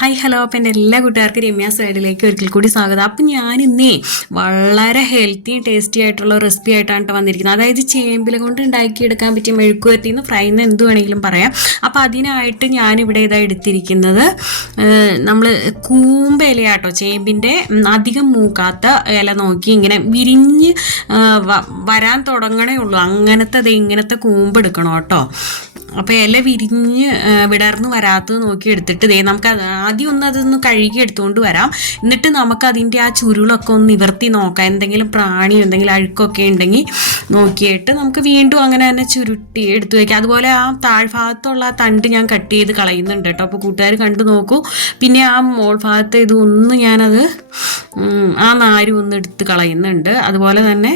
Hi hello അപ്പം എൻ്റെ എല്ലാ കൂട്ടുകാർക്കും രമ്യ സൈഡിലേക്ക് ഒരിക്കൽ കൂടി സ്വാഗതം. അപ്പം ഞാനിന്നേ വളരെ ഹെൽത്തിയും ടേസ്റ്റി ആയിട്ടുള്ള റെസിപ്പി ആയിട്ടാണ് വന്നിരിക്കുന്നത്. അതായത് ചേമ്പില കൊണ്ട് ഉണ്ടാക്കിയെടുക്കാൻ പറ്റിയ മെഴുക്കുവരട്ടിന്ന് ഫ്രൈ എന്ന് എന്ത് വേണമെങ്കിലും പറയാം. അപ്പോൾ അതിനായിട്ട് ഞാനിവിടെ ഇതാ എടുത്തിരിക്കുന്നത് നമ്മൾ കൂമ്പ് ഇലയാട്ടോ, ചേമ്പിൻ്റെ അധികം മൂക്കാത്ത ഇല നോക്കി ഇങ്ങനെ വിരിഞ്ഞ് വരാൻ തുടങ്ങണേ ഉള്ളൂ. ഇങ്ങനത്തെ കൂമ്പ് എടുക്കണം കേട്ടോ. അപ്പോൾ ഇല വിരിഞ്ഞ് വിടർന്ന് വരാത്തത് നോക്കി എടുത്തിട്ട് നമുക്ക് ആദ്യം അതൊന്ന് കഴുകി എടുത്തുകൊണ്ട് വരാം. എന്നിട്ട് നമുക്ക് അതിൻ്റെ ആ ചുരുളൊക്കെ ഒന്ന് നിവർത്തി നോക്കാം. എന്തെങ്കിലും പ്രാണിയോ എന്തെങ്കിലും അഴുക്കൊക്കെ ഉണ്ടെങ്കിൽ നോക്കിയിട്ട് നമുക്ക് വീണ്ടും അങ്ങനെ തന്നെ ചുരുട്ടി എടുത്തു വയ്ക്കാം. അതുപോലെ ആ താഴ്ഭാഗത്തുള്ള ആ തണ്ട് ഞാൻ കട്ട് ചെയ്ത് കളയുന്നുണ്ട് കേട്ടോ. അപ്പോൾ കൂട്ടുകാർ കണ്ടു നോക്കൂ. പിന്നെ ആ മോൾ ഭാഗത്ത് ഇതൊന്ന് ഞാനത് ആ നാരും ഒന്ന് എടുത്ത് കളയുന്നുണ്ട്. അതുപോലെ തന്നെ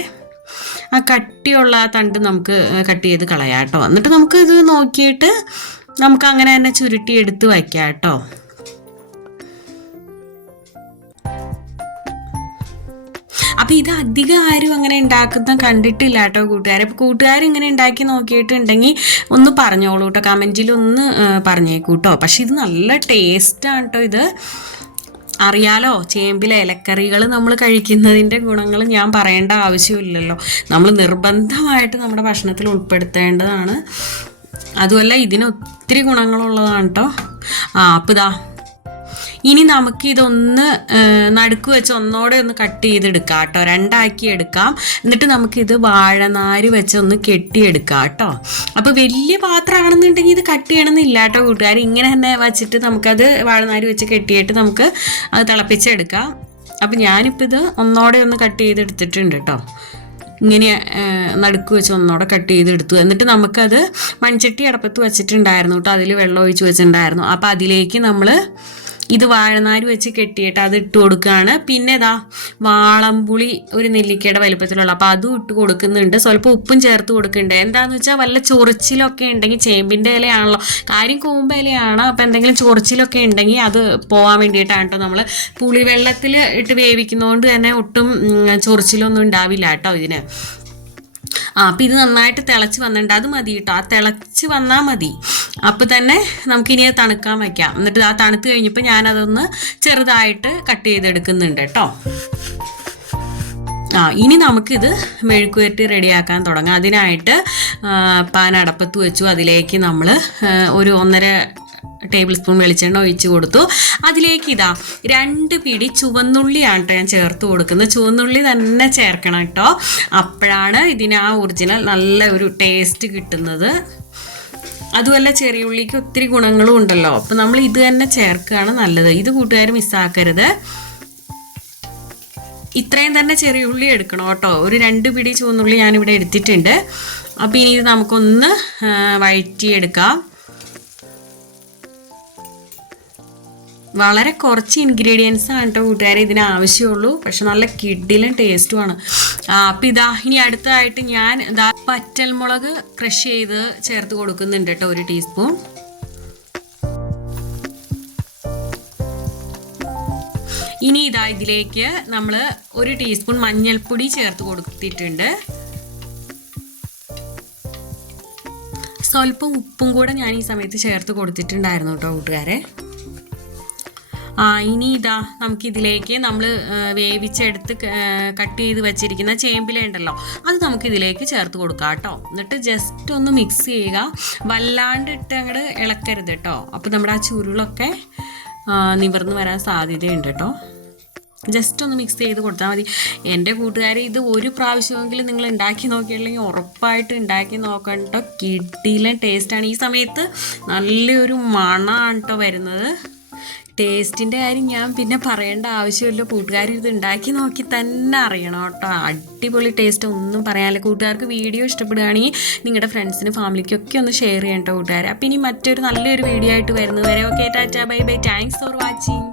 ആ കട്ടിയുള്ള ആ തണ്ട് നമുക്ക് കട്ട് ചെയ്ത് കളയാം കേട്ടോ. എന്നിട്ട് നമുക്ക് ഇത് നോക്കിയിട്ട് നമുക്ക് അങ്ങനെ തന്നെ ചുരുട്ടി എടുത്ത് വയ്ക്കാം കേട്ടോ. അപ്പോൾ ഇത് അധികം ആരും അങ്ങനെ ഉണ്ടാക്കുന്ന കണ്ടിട്ടില്ല കേട്ടോ കൂട്ടുകാർ. അപ്പോൾ കൂട്ടുകാർ ഇങ്ങനെ ഉണ്ടാക്കി നോക്കിയിട്ടുണ്ടെങ്കിൽ ഒന്ന് പറഞ്ഞോളൂ കേട്ടോ, കമൻറ്റിലൊന്ന് പറഞ്ഞേക്കൂട്ടോ. പക്ഷെ ഇത് നല്ല ടേസ്റ്റാണ് കേട്ടോ. ഇത് അറിയാലോ, ചേമ്പിലെ ഇലക്കറികൾ നമ്മൾ കഴിക്കുന്നതിൻ്റെ ഗുണങ്ങൾ ഞാൻ പറയേണ്ട ആവശ്യമില്ലല്ലോ. നമ്മൾ നിർബന്ധമായിട്ട് നമ്മുടെ ഭക്ഷണത്തിൽ ഉൾപ്പെടുത്തേണ്ടതാണ്. അതുമല്ല ഇതിന് ഒത്തിരി ഗുണങ്ങളുള്ളതാണ് കേട്ടോ. അപ്പോൾ ഇനി നമുക്കിതൊന്ന് നടുക്ക് വെച്ച് ഒന്നോടെ ഒന്ന് കട്ട് ചെയ്തെടുക്കാം കേട്ടോ. രണ്ടാക്കി എടുക്കാം. എന്നിട്ട് നമുക്കിത് വാഴനാര് വെച്ച് ഒന്ന് കെട്ടിയെടുക്കാം കേട്ടോ. അപ്പോൾ വലിയ പാത്രമാണെന്നുണ്ടെങ്കിൽ ഇത് കട്ട് ചെയ്യണമെന്നില്ല കേട്ടോ കൂട്ടുകാർ. ഇങ്ങനെ തന്നെ വെച്ചിട്ട് നമുക്കത് വാഴനാര് വെച്ച് കെട്ടിയിട്ട് നമുക്ക് അത് തിളപ്പിച്ചെടുക്കാം. അപ്പോൾ ഞാനിപ്പോൾ ഇത് ഒന്നോടെ ഒന്ന് കട്ട് ചെയ്തെടുത്തിട്ടുണ്ട് കേട്ടോ. ഇങ്ങനെ നടുക്ക് വെച്ച് ഒന്നോടെ കട്ട് ചെയ്തെടുത്തു. എന്നിട്ട് നമുക്കത് മൺചട്ടി അടപ്പത്ത് വെച്ചിട്ടുണ്ടായിരുന്നു കേട്ടോ. അതിൽ വെള്ളം ഒഴിച്ച് വെച്ചിട്ടുണ്ടായിരുന്നു. അപ്പോൾ അതിലേക്ക് നമ്മൾ ഇത് വാഴനാര് വെച്ച് കെട്ടിയിട്ട് അത് ഇട്ട് കൊടുക്കുകയാണ്. പിന്നെ വാളംപുളി ഒരു നെല്ലിക്കയുടെ വലുപ്പത്തിലുള്ള, അപ്പോൾ അതും ഇട്ട് കൊടുക്കുന്നുണ്ട്. സ്വല്പം ഉപ്പും ചേർത്ത് കൊടുക്കുന്നുണ്ട്. എന്താണെന്ന് വെച്ചാൽ വല്ല ചൊറിച്ചിലൊക്കെ ഉണ്ടെങ്കിൽ, ചേമ്പിൻ്റെ ഇലയാണല്ലോ കാര്യം, കൂമ്പ് ഇലയാണ്. അപ്പോൾ എന്തെങ്കിലും ചൊറിച്ചിലൊക്കെ ഉണ്ടെങ്കിൽ അത് പോകാൻ വേണ്ടിയിട്ടാണ് കേട്ടോ. നമ്മൾ പുളിവെള്ളത്തിൽ ഇട്ട് വേവിക്കുന്നതുകൊണ്ട് തന്നെ ഒട്ടും ചൊറിച്ചിലൊന്നും ഉണ്ടാവില്ല കേട്ടോ ഇതിന്. അപ്പോൾ ഇത് നന്നായിട്ട് തിളച്ച് വന്നിട്ടുണ്ട്. അത് മതി കേട്ടോ, ആ തിളച്ച് വന്നാൽ മതി. അപ്പോൾ തന്നെ നമുക്കിനി അത് തണുക്കാൻ വയ്ക്കാം. എന്നിട്ട് ആ തണുത്ത് കഴിഞ്ഞപ്പോൾ ഞാനതൊന്ന് ചെറുതായിട്ട് കട്ട് ചെയ്തെടുക്കുന്നുണ്ട് കേട്ടോ. ഇനി നമുക്കിത് മെഴുക്കുവരട്ടി റെഡിയാക്കാൻ തുടങ്ങാം. അതിനായിട്ട് പാൻ അടപ്പത്ത് വെച്ചു. അതിലേക്ക് നമ്മൾ ഒരു 1.5 ടേബിൾ സ്പൂൺ വെളിച്ചെണ്ണ ഒഴിച്ച് കൊടുത്തു. അതിലേക്ക് 2 പിടി ചുവന്നുള്ളിയാണ് കേട്ടോ ഞാൻ ചേർത്ത് കൊടുക്കുന്നത്. ചുവന്നുള്ളി തന്നെ ചേർക്കണം കേട്ടോ. അപ്പോഴാണ് ഇതിന് ആ ഒറിജിനൽ നല്ല ഒരു ടേസ്റ്റ് കിട്ടുന്നത്. അതുമല്ല ചെറിയ ഉള്ളിക്ക് ഒത്തിരി ഗുണങ്ങളും ഉണ്ടല്ലോ. അപ്പോൾ നമ്മൾ ഇത് തന്നെ ചേർക്കുകയാണ് നല്ലത്. ഇത് കൂട്ടുകാർ മിസ്സാക്കരുത്. ഇത്രയും തന്നെ ചെറിയ ഉള്ളി എടുക്കണം കേട്ടോ. ഒരു 2 പിടി ചുവന്നുള്ളി ഞാനിവിടെ എടുത്തിട്ടുണ്ട്. അപ്പോൾ ഇനി ഇത് നമുക്കൊന്ന് വഴറ്റിയെടുക്കാം. വളരെ കുറച്ച് ഇൻഗ്രീഡിയൻസ് ആണ് കേട്ടോ കൂട്ടുകാരെ ഇതിന് ആവശ്യമുള്ളൂ. പക്ഷെ നല്ല കിഡിലും ടേസ്റ്റുമാണ്. അപ്പോൾ ഇനി അടുത്തതായിട്ട് ഞാൻ പച്ചമുളക് ക്രഷ് ചെയ്ത് ചേർത്ത് കൊടുക്കുന്നുണ്ട് കേട്ടോ, 1 ടീസ്പൂൺ. ഇനി ഇതിലേക്ക് നമ്മൾ 1 ടീസ്പൂൺ മഞ്ഞൾപ്പൊടി ചേർത്ത് കൊടുത്തിട്ടുണ്ട്. സ്വല്പം ഉപ്പും കൂടെ ഞാൻ ഈ സമയത്ത് ചേർത്ത് കൊടുത്തിട്ടുണ്ടായിരുന്നു കേട്ടോ കൂട്ടുകാരെ. ഇനി നമുക്കിതിലേക്ക് നമ്മൾ വേവിച്ചെടുത്ത് കട്ട് ചെയ്ത് വെച്ചിരിക്കുന്ന ചേമ്പില ഉണ്ടല്ലോ, അത് നമുക്കിതിലേക്ക് ചേർത്ത് കൊടുക്കാം കേട്ടോ. എന്നിട്ട് ജസ്റ്റ് ഒന്ന് മിക്സ് ചെയ്യുക. വല്ലാണ്ട് ഇട്ട് അങ്ങോട്ട് ഇളക്കരുത് കേട്ടോ. അപ്പോൾ നമ്മുടെ ആ ചുരുളൊക്കെ നിവർന്ന് വരാൻ സാധ്യതയുണ്ട് കേട്ടോ. ജസ്റ്റ് ഒന്ന് മിക്സ് ചെയ്ത് കൊടുത്താൽ മതി. എൻ്റെ കൂട്ടുകാരെ ഇത് ഒരു പ്രാവശ്യമെങ്കിലും നിങ്ങൾ ഉണ്ടാക്കി നോക്കിയില്ലെങ്കിൽ ഉറപ്പായിട്ട് ഉണ്ടാക്കി നോക്കണം കേട്ടോ. കിഡിലും ടേസ്റ്റാണ്. ഈ സമയത്ത് നല്ലൊരു മണമാണ് കേട്ടോ വരുന്നത്. ടേസ്റ്റിൻ്റെ കാര്യം ഞാൻ പിന്നെ പറയേണ്ട ആവശ്യമില്ല. കൂട്ടുകാർ ഇത് ഉണ്ടാക്കി നോക്കി തന്നെ അറിയണം കേട്ടോ. അടിപൊളി ടേസ്റ്റ്, ഒന്നും പറയാനില്ല. കൂട്ടുകാർക്ക് വീഡിയോ ഇഷ്ടപ്പെടുകയാണെങ്കിൽ നിങ്ങളുടെ ഫ്രണ്ട്സിനും ഫാമിലിക്കൊക്കെ ഒന്ന് ഷെയർ ചെയ്യണം കേട്ടോ കൂട്ടുകാർ. അപ്പോൾ ഇനി മറ്റൊരു നല്ലൊരു വീഡിയോ ആയിട്ട് വരുന്നതുവരെ okay, Tata, bye bye, thanks for watching.